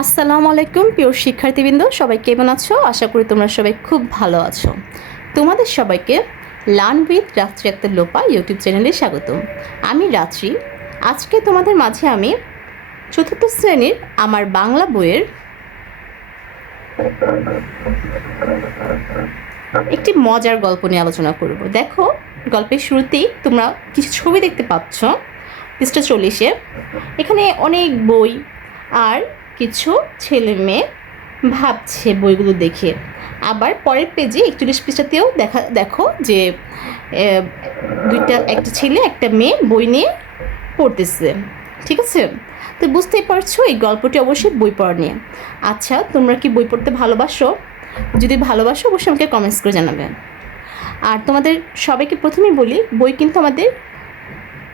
আসসালামু আলাইকুম, প্রিয় শিক্ষার্থীবৃন্দ। সবাই কেমন আছো? আশা করি তোমরা সবাই খুব ভালো আছো। তোমাদের সবাইকে লার্ন উইথ রাত্রি একটা লোপা ইউটিউব চ্যানেলে স্বাগতম। আমি রাত্রি। আজকে তোমাদের মাঝে আমি চতুর্থ শ্রেণির আমার বাংলা বইয়ের একটি মজার গল্প নিয়ে আলোচনা করব। দেখো, গল্পের শুরুতেই তোমরা কিছু ছবি দেখতে পাচ্ছ। পৃষ্ঠা চল্লিশে এখানে অনেক বই আর কিছু ছেলে মেয়ে ভাবছে বইগুলো দেখে। আবার পরের পেজে একচল্লিশ পৃষ্ঠাতেও দেখা, দেখো যে দুইটা, একটা ছেলে, একটা মেয়ে বই নিয়ে পড়তেছে। ঠিক আছে? তো বুঝতেই পারছ, এই গল্পটি অবশ্যই বই পড়া নিয়ে। আচ্ছা তোমরা কি বই পড়তে ভালোবাসো? যদি ভালোবাসো, অবশ্যই আমাকে কমেন্টস করে জানাবে। আর তোমাদের সবাইকে প্রথমেই বলি, বই কিন্তু আমাদের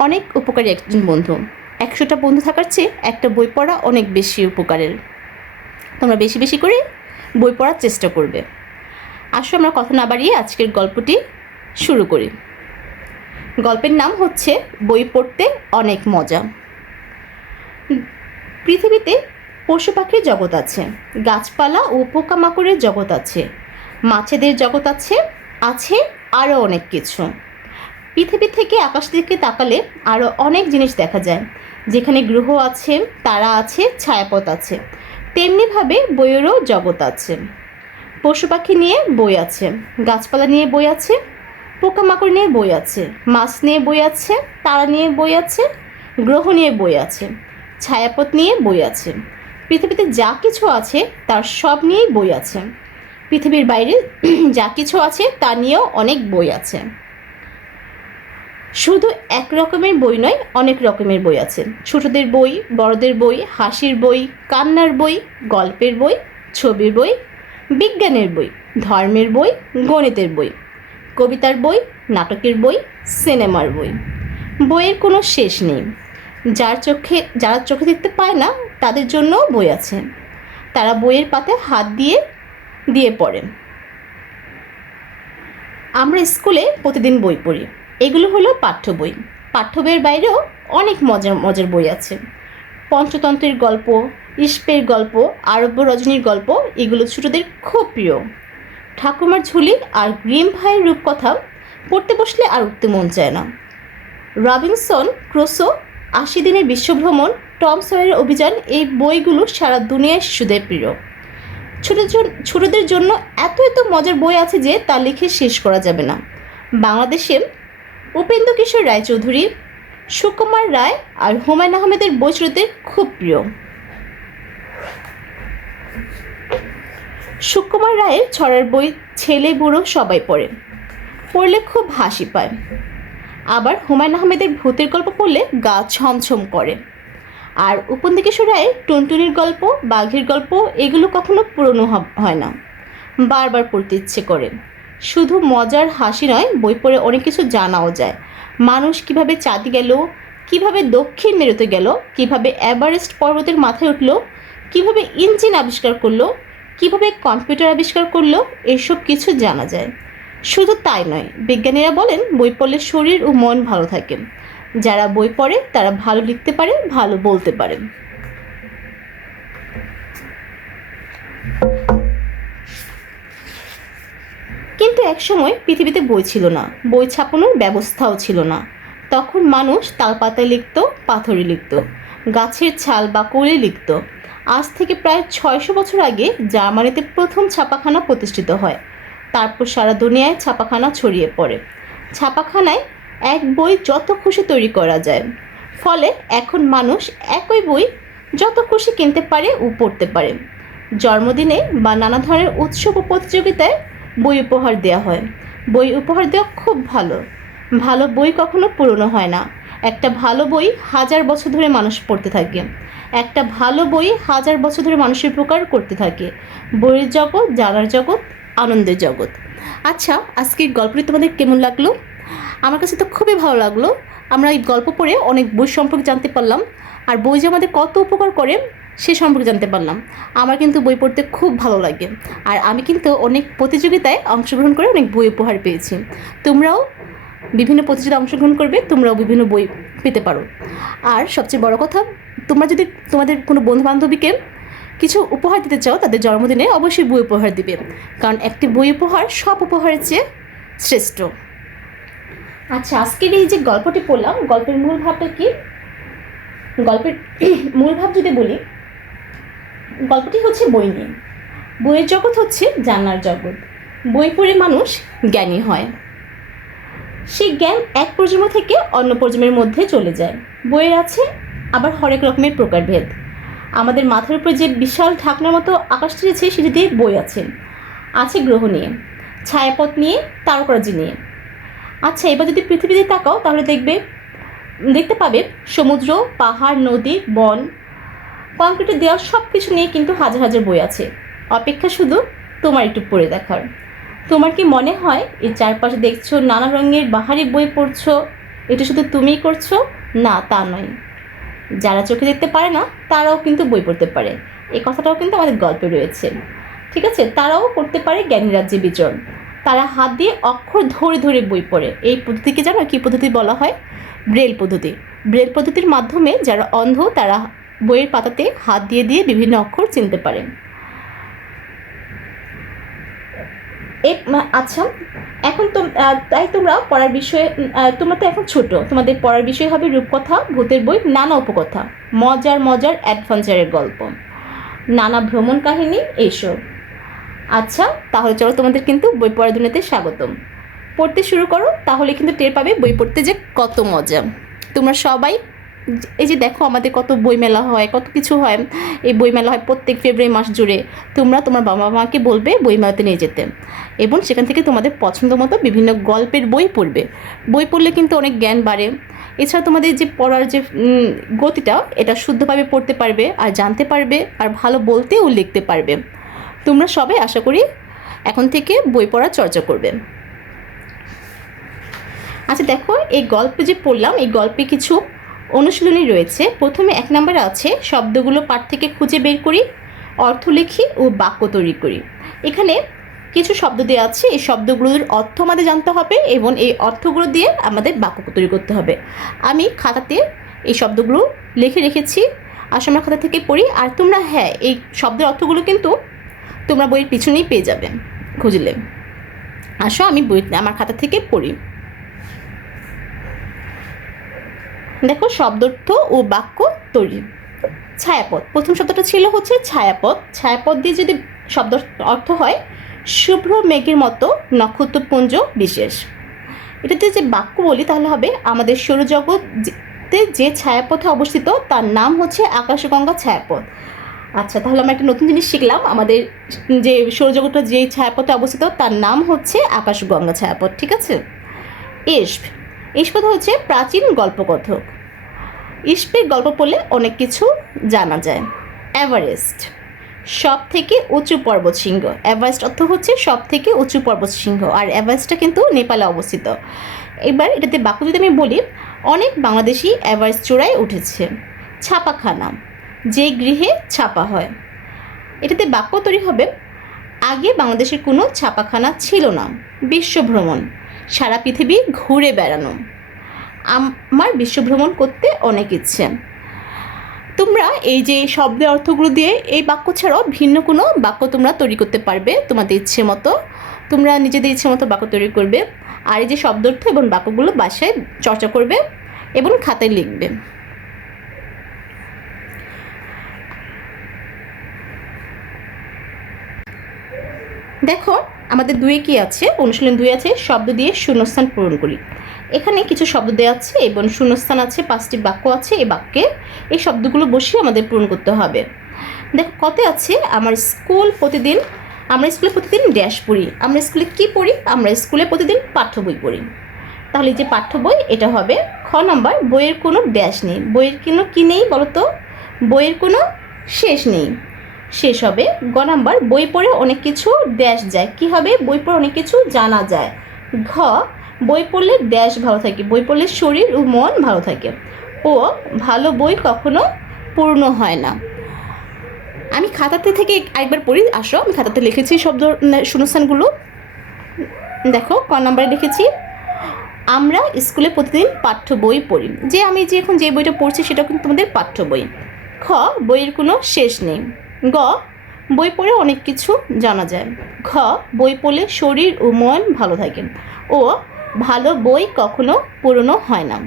অনেক উপকারী একজন বন্ধু। একশোটা বন্ধু থাকার চেয়ে একটা বই পড়া অনেক বেশি উপকারের। তোমরা বেশি বেশি করে বই পড়ার চেষ্টা করবে। আসো, আমরা কথা না বাড়িয়ে আজকের গল্পটি শুরু করি। গল্পের নাম হচ্ছে বই পড়তে অনেক মজা পৃথিবীতে পশু পাখির জগৎ আছে, গাছপালা ও পোকামাকড়ের জগৎ আছে, মাছেদের জগৎ আছে আছে আরও অনেক কিছু। পৃথিবী থেকে আকাশ দিকে তাকালে আরও অনেক জিনিস দেখা যায়। যেখানে গ্রহ আছে, তারা আছে, ছায়াপথ আছে। তেমনিভাবে বইয়েরও জগৎ আছে। পশু পাখি নিয়ে বই আছে, গাছপালা নিয়ে বই আছে, পোকামাকড় নিয়ে বই আছে, মাছ নিয়ে বই আছে, তারা নিয়ে বই আছে, গ্রহ নিয়ে বই আছে, ছায়াপথ নিয়ে বই আছে। পৃথিবীতে যা কিছু আছে, তার সব নিয়েই বই আছে। পৃথিবীর বাইরে যা কিছু আছে, তা নিয়েও অনেক বই আছে। শুধু এক রকমের বই নয়, অনেক রকমের বই আছে। ছোটদের বই, বড়দের বই, হাসির বই, কান্নার বই, গল্পের বই, ছবির বই, বিজ্ঞানের বই, ধর্মের বই, গণিতের বই, কবিতার বই, নাটকের বই, সিনেমার বই। বইয়ের কোনো শেষ নেই। যার চোখে, যারা চোখে দেখতে পায় না, তাদের জন্যও বই আছে। তারা বইয়ের পাতে হাত দিয়ে দিয়ে পড়ে। আমরা স্কুলে প্রতিদিন বই পড়ি। এগুলো হলো পাঠ্য বই। পাঠ্য বইয়ের বাইরেও অনেক মজার মজার বই আছে। পঞ্চতন্ত্রের গল্প, ইস্পের গল্প, আরব্য রজনীর গল্প, এগুলো ছোটদের খুব প্রিয়। ঠাকুমার ঝুলি আর গ্রিম ভাইয়ের রূপকথা পড়তে বসলে আর উঠতে মন চায় না। রবিনসন, ক্রোসো, আশি দিনের বিশ্বভ্রমণ, টম সয়ের অভিযান, এই বইগুলো সারা দুনিয়ায় শিশুদের প্রিয়। জন্য ছোটদের জন্য এত এত মজার বই আছে যে তা লিখে শেষ করা যাবে না। বাংলাদেশে উপেন্দ্র কিশোর রায়চৌধুরী, সুকুমার রায় আর হুমায়ুন আহমেদের ছোটদের খুব প্রিয়। সুকুমার রায়ের ছড়ার বই ছেলে বুড়ো সবাই পড়ে, পড়লে খুব হাসি পায়। আবার হুমায়ুন আহমেদের ভূতের গল্প পড়লে গা ছমছম করে। আর উপেন্দ্রকিশোর রায়ের টুনটুনির গল্প, বাঘের গল্প, এগুলো কখনো পুরনো হয় না। বারবার পড়তে ইচ্ছে করে। শুধু মজার হাসি নয়, বই পড়ে অনেক কিছু জানাও যায়। মানুষ কীভাবে চাঁদ গেল, কীভাবে দক্ষিণ মেরুতে গেল, কীভাবে এভারেস্ট পর্বতের মাথায় উঠল, কীভাবে ইঞ্জিন আবিষ্কার করল, কীভাবে কম্পিউটার আবিষ্কার করল, এসব কিছু জানা যায়। শুধু তাই নয়, বিজ্ঞানীরা বলেন বই পড়লে শরীর ও মন ভালো থাকে। যারা বই পড়ে, তারা ভালো লিখতে পারে, ভালো বলতে পারে। কিন্তু একসময় পৃথিবীতে বই ছিল না, বই ছাপানোর ব্যবস্থাও ছিল না। তখন মানুষ তালপাতায় লিখত পাথরে লিখত, গাছের ছাল বা কোলে লিখত। আজ থেকে প্রায় ছয়শো বছর আগে জার্মানিতে প্রথম ছাপাখানা প্রতিষ্ঠিত হয়। তারপর সারা দুনিয়ায় ছাপাখানা ছড়িয়ে পড়ে। ছাপাখানায় এক বই যত খুশি তৈরি করা যায়। ফলে এখন মানুষ একই বই যত খুশি কিনতে পারে ও পড়তে পারে। জন্মদিনে বা নানা ধরনের উৎসব ও প্রতিযোগিতায় বই উপহার দেওয়া হয়। বই উপহার দেওয়া খুব ভালো। ভালো বই কখনো পুরনো হয় না। একটা ভালো বই হাজার বছর ধরে মানুষ পড়তে থাকে। একটা ভালো বই হাজার বছর ধরে মানুষের উপকার করতে থাকে। বইয়ের জগৎ, জানার জগৎ, আনন্দের জগৎ। আচ্ছা আজকের গল্পটি তোমাদের কেমন লাগল? আমার কাছে তো খুবই ভালো লাগল। আমরা এই গল্প পড়ে অনেক বই সম্পর্কে জানতে পারলাম। আর বই যে আমাদের কত উপকার করে সে সম্পর্কে জানতে পারলাম। আমার কিন্তু বই পড়তে খুব ভালো লাগে। আর আমি কিন্তু অনেক প্রতিযোগিতায় অংশগ্রহণ করে অনেক বই উপহার পেয়েছি। তোমরাও বিভিন্ন প্রতিযোগিতায় অংশগ্রহণ করবে, তোমরাও বিভিন্ন বই পেতে পারো। আর সবচেয়ে বড় কথা, তোমরা যদি তোমাদের কোনো বন্ধু বান্ধবীকে কিছু উপহার দিতে চাও, তাদের জন্মদিনে অবশ্যই বই উপহার দিবে। কারণ একটি বই উপহার সব উপহারের চেয়ে শ্রেষ্ঠ। আচ্ছা আজকের এই যে গল্পটি পড়লাম, গল্পের মূল ভাবটা কি? গল্পের মূল ভাব যদি বলি গল্পটি হচ্ছে বই নিয়ে। বইয়ের জগৎ হচ্ছে জানার জগৎ। বই পড়ে মানুষ জ্ঞানী হয়। সেই জ্ঞান এক প্রজন্ম থেকে অন্য প্রজন্মের মধ্যে চলে যায়। বইয়ের আছে আবার হরেক রকমের প্রকারভেদ। আমাদের মাথার উপরে যে বিশাল ঢাকনার মতো রয়েছে, সেটি দিয়ে বই আছে। আছে গ্রহ নিয়ে, ছায়াপথ নিয়ে, তারকারাজি নিয়ে। আচ্ছা এবার যদি পৃথিবীতে তাকাও, তাহলে দেখবে, দেখতে পাবে সমুদ্র, পাহাড়, নদী, বন কংক্রিটের দেওয়াল সব কিছু নিয়ে কিন্তু হাজার হাজার বই আছে। অপেক্ষা শুধু তোমার একটু পড়ে দেখার। তোমার কি মনে হয়, এই চারপাশে দেখছ নানা রঙের বাহারি বই পড়ছো, এটা শুধু তুমিই করছ? না, তা নয়। যারা চোখে দেখতে পারে না, তারাও কিন্তু বই পড়তে পারে। এই কথাটাও কিন্তু আমাদের গল্পে রয়েছে। ঠিক আছে, তারাও করতে পারে জ্ঞানী রাজ্যে বিচরণ। তারা হাত দিয়ে অক্ষর ধরে ধরে বই পড়ে। এই পদ্ধতিকে জানো? কি পদ্ধতি বলা হয়? ব্রেল পদ্ধতি। ব্রেল পদ্ধতির মাধ্যমে যারা অন্ধ, তারা বইয়ের পাতাতে হাত দিয়ে দিয়ে বিভিন্ন অক্ষর চিনতে পারে এই আচ্ছা এখন তো তাই তোমরা পড়ার বিষয়ে তোমরা তো এখন ছোট। তোমাদের পড়ার বিষয় হবে রূপকথা, ভূতের বই, নানা উপকথা, মজার মজার অ্যাডভেঞ্চারের গল্প, নানা ভ্রমণ কাহিনী এইসব আচ্ছা তাহলে চলো তোমাদের কিন্তু বই পড়ার দুনিয়াতে স্বাগতম। পড়তে শুরু করো, তাহলে কিন্তু টের পাবে বই পড়তে যে কত মজা। তোমরা সবাই এই যে দেখো আমাদের কত বইমেলা হয়, কত কিছু হয়। এই বইমেলা হয় প্রত্যেক ফেব্রুয়ারি মাস জুড়ে। তোমরা তোমার বাবা মাকে বলবে বইমেলাতে নিয়ে যেতে। এবং সেখান থেকে তোমাদের পছন্দ মতো বিভিন্ন গল্পের বই পড়বে। বই পড়লে কিন্তু অনেক জ্ঞান বাড়ে। এছাড়া তোমাদের যে পড়ার যে গতিটা, এটা শুদ্ধভাবে পড়তে পারবে, আর জানতে পারবে, আর ভালো বলতে ও লিখতে পারবে। তোমরা সবাই আশা করি এখন থেকে বই পড়ার চর্চা করবে। আচ্ছা দেখো, এই গল্প যে পড়লাম, এই গল্পে কিছু অনুশীলনী রয়েছে। প্রথমে এক নম্বরে আছে, শব্দগুলো পাঠ থেকে খুঁজে বের করি, অর্থ লিখি ও বাক্য তৈরি করি। এখানে কিছু শব্দ দেওয়া আছে, এই শব্দগুলোর অর্থ আমাদের জানতে হবে এবং এই অর্থগুলো দিয়ে আমাদের বাক্য তৈরি করতে হবে। আমি খাতাতে এই শব্দগুলো লিখে রেখেছি আসলে আমার খাতা থেকে পড়ি, আর তোমরা হ্যাঁ এই শব্দের অর্থগুলো কিন্তু তোমরা বইয়ের পিছনেই পেয়ে যাবে, খুঁজলে। আসো আমি বই আমার খাতা থেকে পড়ি। দেখো, শব্দার্থ ও বাক্য তৈরি। ছায়াপথ প্রথম শব্দটা ছিল হচ্ছে ছায়াপথ ছায়াপথ দিয়ে যদি শব্দ অর্থ হয়, শুভ্র মেঘের মতো নক্ষত্রপুঞ্জ বিশেষ। এটাতে যে বাক্য বলি, তাহলে হবে আমাদের সৌরজগতে যে ছায়াপথে অবস্থিত, তার নাম হচ্ছে আকাশগঙ্গা ছায়াপথ। আচ্ছা তাহলে আমরা একটা নতুন জিনিস শিখলাম। আমাদের যে সৌরজগৎটা যে ছায়াপথে অবস্থিত, তার নাম হচ্ছে আকাশগঙ্গা ছায়াপথ, ঠিক আছে? ইস্প ইস্পত হচ্ছে প্রাচীন গল্পকথক। ইস্পের গল্প পড়লে অনেক কিছু জানা যায়। এভারেস্ট সব থেকে উঁচু পর্বত শৃঙ্গ এভারেস্ট অর্থ হচ্ছে সব থেকে উঁচু পর্বত শৃঙ্গ আর এভারেস্টটা কিন্তু নেপালে অবস্থিত। এবার এটাতে বাক্য যদি আমি বলি, অনেক বাংলাদেশি এভারেস্ট চূড়ায় উঠেছে। ছাপাখানা, যে গৃহে ছাপা হয়। এটাতে বাক্য তৈরি হবে, আগে বাংলাদেশের কোনো ছাপাখানা ছিল না। বিশ্বভ্রমণ সারা পৃথিবী ঘুরে বেড়ানো। আমার বিশ্বভ্রমণ করতে অনেক ইচ্ছে। তোমরা এই যে শব্দের অর্থগুলো দিয়ে এই বাক্য ছাড়াও ভিন্ন কোনো বাক্য তোমরা তৈরি করতে পারবে তোমাদের ইচ্ছে মতো। তোমরা নিজেদের ইচ্ছে মতো বাক্য তৈরি করবে আর এই যে শব্দার্থ এবং বাক্যগুলো বাসায় চর্চা করবে এবং খাতায় লিখবে। দেখো আমাদের দুয়ে কি আছে? অনুশীলন দুই আছে, শব্দ দিয়ে শূন্যস্থান পূরণ করি। এখানে কিছু শব্দ দেওয়া আছে এবং শূন্যস্থান আছে, পাঁচটি বাক্য আছে এই বাক্যে। এই শব্দগুলো বসিয়ে আমাদের পূরণ করতে হবে। দেখো, কত আছে, আমার স্কুল প্রতিদিন, আমরা স্কুলে প্রতিদিন ড্যাশ পড়ি। আমরা স্কুলে কি পড়ি? আমরা স্কুলে প্রতিদিন পাঠ্য বই পড়ি। তাহলে যে পাঠ্য বই, এটা হবে খ নাম্বার, বইয়ের কোনো ড্যাশ নেই। বইয়ের কোনো কী নেই বলো তো বইয়ের কোনো শেষ নেই। শেষ হবে। গ নাম্বার, বই পড়ে অনেক কিছু ড্যাশ যায়। কি হবে? বই পড়ে অনেক কিছু জানা যায়। ঘ, বই পড়লে ড্যাশ ভালো থাকে। বই পড়লে শরীর ও মন ভালো থাকে। ও, ভালো বই কখনো পূর্ণ হয় না। আমি খাতাতে থেকে একবার পড়ি, আসো। আমি খাতাতে লিখেছি শব্দ শূন্যস্থানগুলো। দেখো, ক নাম্বারে লিখেছি, আমরা স্কুলে প্রতিদিন পাঠ্য বই পড়ি। যে আমি যে এখন যে বইটা পড়ছি সেটা কিন্তু তোমাদের পাঠ্য বই। খ, বইয়ের কোনো শেষ নেই। গ, বই পড়ে অনেক কিছু জানা যায়। ঘ, বই পড়লে শরীর ও মন ভালো থাকে। ও, ভালো বই কখনো পুরনো হয় না।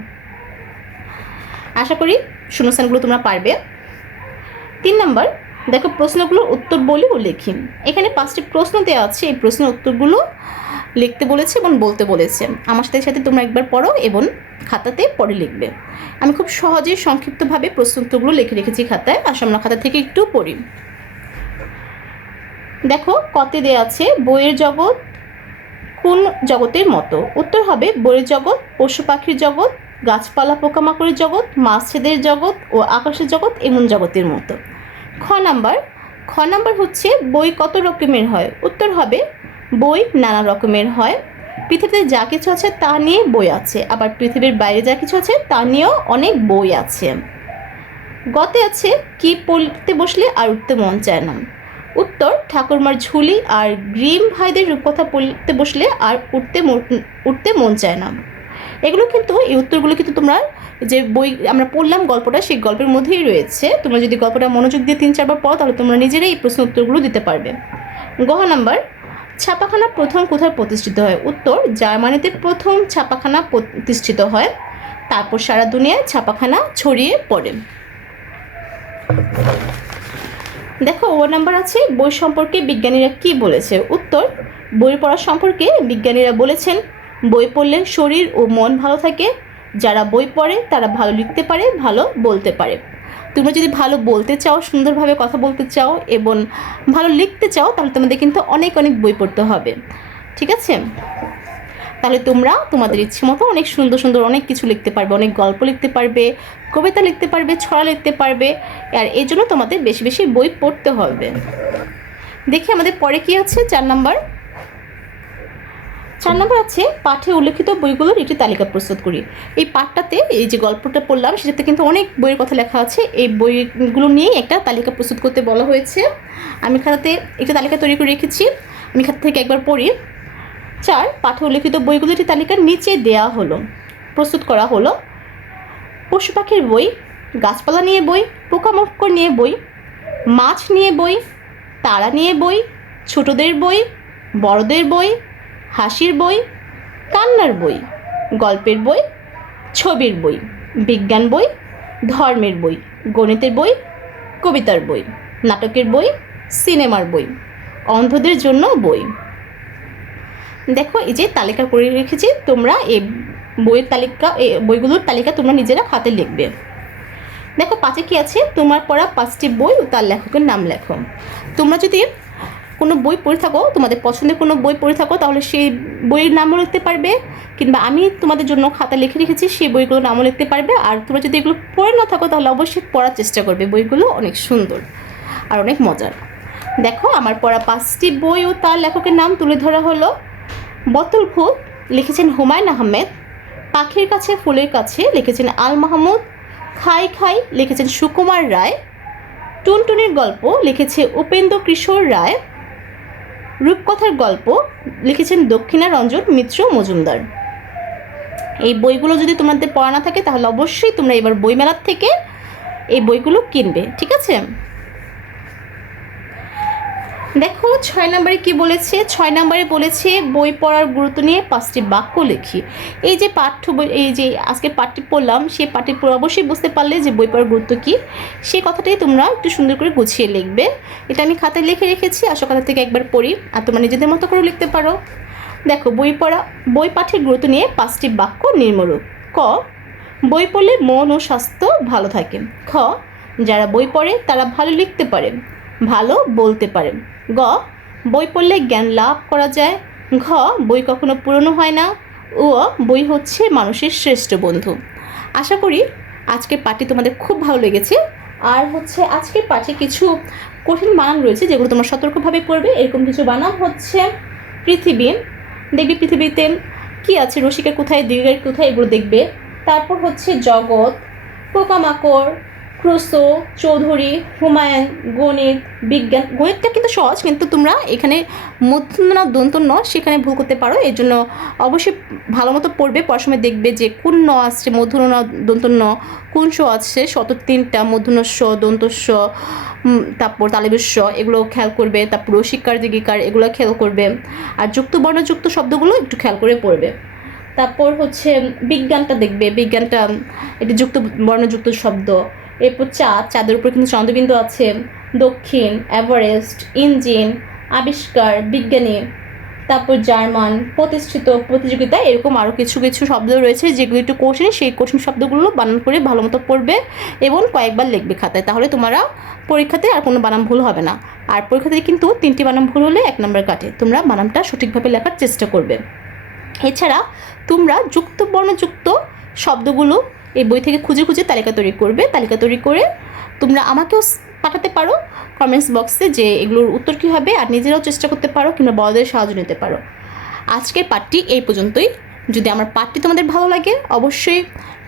আশা করি শূন্যস্থানগুলো তোমরা পারবে। তিন নম্বর, দেখো প্রশ্নগুলোর উত্তর বলি ও লিখি। এখানে পাঁচটি প্রশ্ন দেওয়া আছে। এই প্রশ্নের উত্তরগুলো লিখতে বলেছে এবং বলতে বলেছে। আমার সাথে সাথে তোমরা একবার পড়ো এবং খাতাতে পরে লিখবে। আমি খুব সহজে সংক্ষিপ্তভাবে প্রশ্ন উত্তরগুলো লিখে রেখেছি খাতায়, আসলে আমরা খাতা থেকে একটু পড়ি। দেখো, কতে দেওয়া আছে, বইয়ের জগৎ কোন জগতের মতো? উত্তর হবে, বইয়ের জগৎ, পশু পাখির জগৎ, গাছপালা, পোকামাকড়ের জগৎ, মাছেদের জগৎ ও আকাশের জগৎ এমন জগতের মতো। খ নাম্বার খ নাম্বার হচ্ছে, বই কত রকমের হয়? উত্তর হবে, বই নানা রকমের হয়। পৃথিবীতে যা কিছু আছে তা নিয়ে বই আছে। আবার পৃথিবীর বাইরে যা কিছু আছে তা নিয়েও অনেক বই আছে। গতে আছে, কি পড়তে বসলে আর উঠতে মন চায় না। উত্তর, ঠাকুরমার ঝুলি আর গ্রিম ভাইদের রূপকথা পড়তে বসলে আর উঠতে উঠতে মন চায় না। এগুলো কিন্তু, এই উত্তরগুলো কিন্তু তোমরা, যে বই আমরা পড়লাম গল্পটা, সেই গল্পের মধ্যেই রয়েছে। তোমরা যদি গল্পটা মনোযোগ দিয়ে তিন চারবার পড়ো, তাহলে তোমরা নিজেরাই এই প্রশ্ন উত্তরগুলো দিতে পারবে। গহ নাম্বার ছাপাখানা প্রথম কোথায় প্রতিষ্ঠিত হয়? উত্তর, জার্মানিতে প্রথম ছাপাখানা প্রতিষ্ঠিত হয়। তারপর সারা দুনিয়ায় ছাপাখানা ছড়িয়ে পড়ে। দেখো, ও নাম্বার আছে, বই সম্পর্কে বিজ্ঞানীরা কি বলেছে? উত্তর, বই পড়া সম্পর্কে বিজ্ঞানীরা বলেছেন, বই পড়লে শরীর ও মন ভালো থাকে। যারা বই পড়ে, তারা ভালো লিখতে পারে, ভালো বলতে পারে। তোমরা যদি ভালো বলতে চাও, সুন্দরভাবে কথা বলতে চাও এবং ভালো লিখতে চাও, তাহলে তোমাদের কিন্তু অনেক অনেক বই পড়তে হবে। ঠিক আছে? তাহলে তোমরা তোমাদের ইচ্ছে মতো অনেক সুন্দর সুন্দর অনেক কিছু লিখতে পারবে, অনেক গল্প লিখতে পারবে, কবিতা লিখতে পারবে, ছড়া লিখতে পারবে, আর এই জন্য তোমাদের বেশি বেশি বই পড়তে হবে। দেখি আমাদের পরে কি আছে, চার নাম্বার। চার নম্বর আছে, পাঠে উল্লেখিত বইগুলোর একটি তালিকা প্রস্তুত করি। এই পাঠটাতে এই যে গল্পটা পড়লাম, সেটাতে কিন্তু অনেক বইয়ের কথা লেখা আছে। এই বইগুলো নিয়েই একটা তালিকা প্রস্তুত করতে বলা হয়েছে। আমি খাতাতে একটা তালিকা তৈরি করে রেখেছি। আমি খাতা থেকে একবার পড়ি। চার, পাঠে উল্লেখিত বইগুলোর একটি তালিকার নিচে দেয়া হলো, প্রস্তুত করা হলো। পশু পাখির বই, গাছপালা নিয়ে বই, পোকামাকড় নিয়ে বই, মাছ নিয়ে বই, তারা নিয়ে বই, ছোটদের বই, বড়দের বই হাসির বই, কান্নার বই, গল্পের বই, ছবির বই, বিজ্ঞান বই, ধর্মের বই, গণিতের বই, কবিতার বই, নাটকের বই, সিনেমার বই, অন্ধদের জন্য বই। দেখো, এই যে তালিকা করে রেখেছি, তোমরা এই বইয়ের তালিকা এই বইগুলোর তালিকা তোমরা নিজেরা হাতে লিখবে। দেখো, পাঁচে কি আছে? তোমার পড়া পাঁচটি বই ও তার লেখকের নাম লেখো। তোমরা যদি কোনো বই পড়ে থাকো, তোমাদের পছন্দের কোনো বই পড়ে থাকো, তাহলে সেই বইয়ের নামও লিখতে পারবে। কিংবা আমি তোমাদের জন্য খাতা লিখে রেখেছি, সেই বইগুলোর নামও লিখতে পারবে। আর তোমরা যদি এগুলো পড়ে না থাকো, তাহলে অবশ্যই পড়ার চেষ্টা করবে। বইগুলো অনেক সুন্দর আর অনেক মজার। দেখো, আমার পড়া পাঁচটি বই ও তার লেখকের নাম তুলে ধরা হলো। বতল ভূত লিখেছেন হুমায়ুন আহমেদ। পাখির কাছে, ফুলের কাছে লিখেছেন আল মাহমুদ। খাই খাই লিখেছেন সুকুমার রায়। টুনটুনির গল্প লিখেছে উপেন্দ্র কিশোর রায়। রূপকথার গল্প লিখেছেন দক্ষিণা রঞ্জন মিত্র মজুমদার। এই বইগুলো যদি তোমাদের পড়া না থাকে, তাহলে অবশ্যই তোমরা এবার বইমেলার থেকে এই বইগুলো কিনবে, ঠিক আছে? দেখো, ছয় নম্বরে কি বলেছে? ছয় নম্বরে বলেছে, বই পড়ার গুরুত্ব নিয়ে পাঁচটি বাক্য লিখি। এই যে পাঠ্য বই, এই যে আজকে পাঠটি পড়লাম, সেই পাঠটি পড়ে অবশ্যই বুঝতে পারলে যে বই পড়ার গুরুত্ব কী সেই কথাটাই তোমরা একটু সুন্দর করে গুছিয়ে লিখবে। এটা আমি খাতায় লিখে রেখেছি আসো খাতা থেকে একবার পড়ি, আর তোমরা নিজেদের মতো করে লিখতে পারো। দেখো, বই পড়া, বই পাঠের গুরুত্ব নিয়ে পাঁচটি বাক্য নির্মরূপ। ক, বই পড়লে মন ও স্বাস্থ্য ভালো থাকে। খ, যারা বই পড়ে তারা ভালো লিখতে পারে। ভালো বলতে পারে গ, বই পড়লে জ্ঞান লাভ করা যায়। ঘ, বই কখনো পুরনো হয় না। ও বই হচ্ছে মানুষের শ্রেষ্ঠ বন্ধু। আশা করি আজকের পাঠটি তোমাদের খুব ভালো লেগেছে। আর হচ্ছে আজকের পাঠে কিছু কঠিন বানান রয়েছে যেগুলো তোমরা সতর্কভাবে করবে এরকম কিছু বানান হচ্ছে পৃথিবী। দেখবে পৃথিবীতে কি আছে? রসিকা কোথায়? দীর্ঘের কোথায়? এগুলো দেখবে। তারপর হচ্ছে জগৎ, পোকামাকড় ক্রুসো, চৌধুরী, হুমায়ুন, গণিত, বিজ্ঞান, গণিতটা কিন্তু সহজ, কিন্তু তোমরা এখানে মধ্যন্য ন সেখানে ভুল করতে পারো। এর জন্য অবশ্যই ভালো মতো পড়বে পড়ার সময় দেখবে যে কোন ন আসছে মধ্যন্য ন, কোন স আছে শত তিনটা মধ্যন্য স, দন্ত স তারপর তালিবস্য এগুলো খেয়াল করবে, তারপর রসিকার দিগিকার এগুলো খেয়াল করবে। আর যুক্ত, বর্ণযুক্ত শব্দগুলো একটু খেয়াল করে পড়বে। তারপর হচ্ছে বিজ্ঞানটা দেখবে, বিজ্ঞানটা, এটি যুক্ত, বর্ণযুক্ত শব্দ। এরপর চাঁদ, চাঁদের উপর কিন্তু চন্দ্রবিন্দু আছে, দক্ষিণ, এভারেস্ট, ইঞ্জিন, আবিষ্কার, বিজ্ঞানী, তারপর জার্মান, প্রতিষ্ঠিত প্রতিযোগিতা এরকম আরও কিছু কিছু শব্দ রয়েছে, যেগুলো একটু কঠিন, সেই কঠিন শব্দগুলো বানান করে ভালো মতো পড়বে এবং কয়েকবার লিখবে খাতায়, তাহলে তোমরা পরীক্ষাতে আর কোনো বানান ভুল হবে না। আর পরীক্ষাতে কিন্তু তিনটি বানান ভুল হলে এক নম্বর কাটে, তোমরা বানানটা সঠিকভাবে লেখার চেষ্টা করবে। এছাড়া তোমরা যুক্ত, বর্ণযুক্ত শব্দগুলো এই বই থেকে খুঁজে খুঁজে তালিকা তৈরি করবে। তালিকা তৈরি করে তোমরা আমাকেও পাঠাতে পারো কমেন্টস বক্সে যে এগুলোর উত্তর কী হবে আর নিজেরাও চেষ্টা করতে পারো কিংবা বড়দের সাহায্য নিতে পারো। আজকের পাঠটি এই পর্যন্তই। যদি আমার পাঠটি তোমাদের ভালো লাগে, অবশ্যই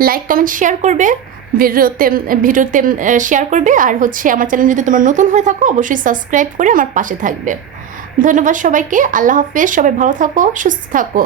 লাইক কমেন্ট শেয়ার করবে। ভিডিওতে ভিডিওতে শেয়ার করবে। আর হচ্ছে আমার চ্যানেল যদি তোমরা নতুন হয়ে থাকো, অবশ্যই সাবস্ক্রাইব করে আমার পাশে থাকবে। ধন্যবাদ সবাইকে। আল্লাহ হাফেজ। সবাই ভালো থাকো, সুস্থ থাকো।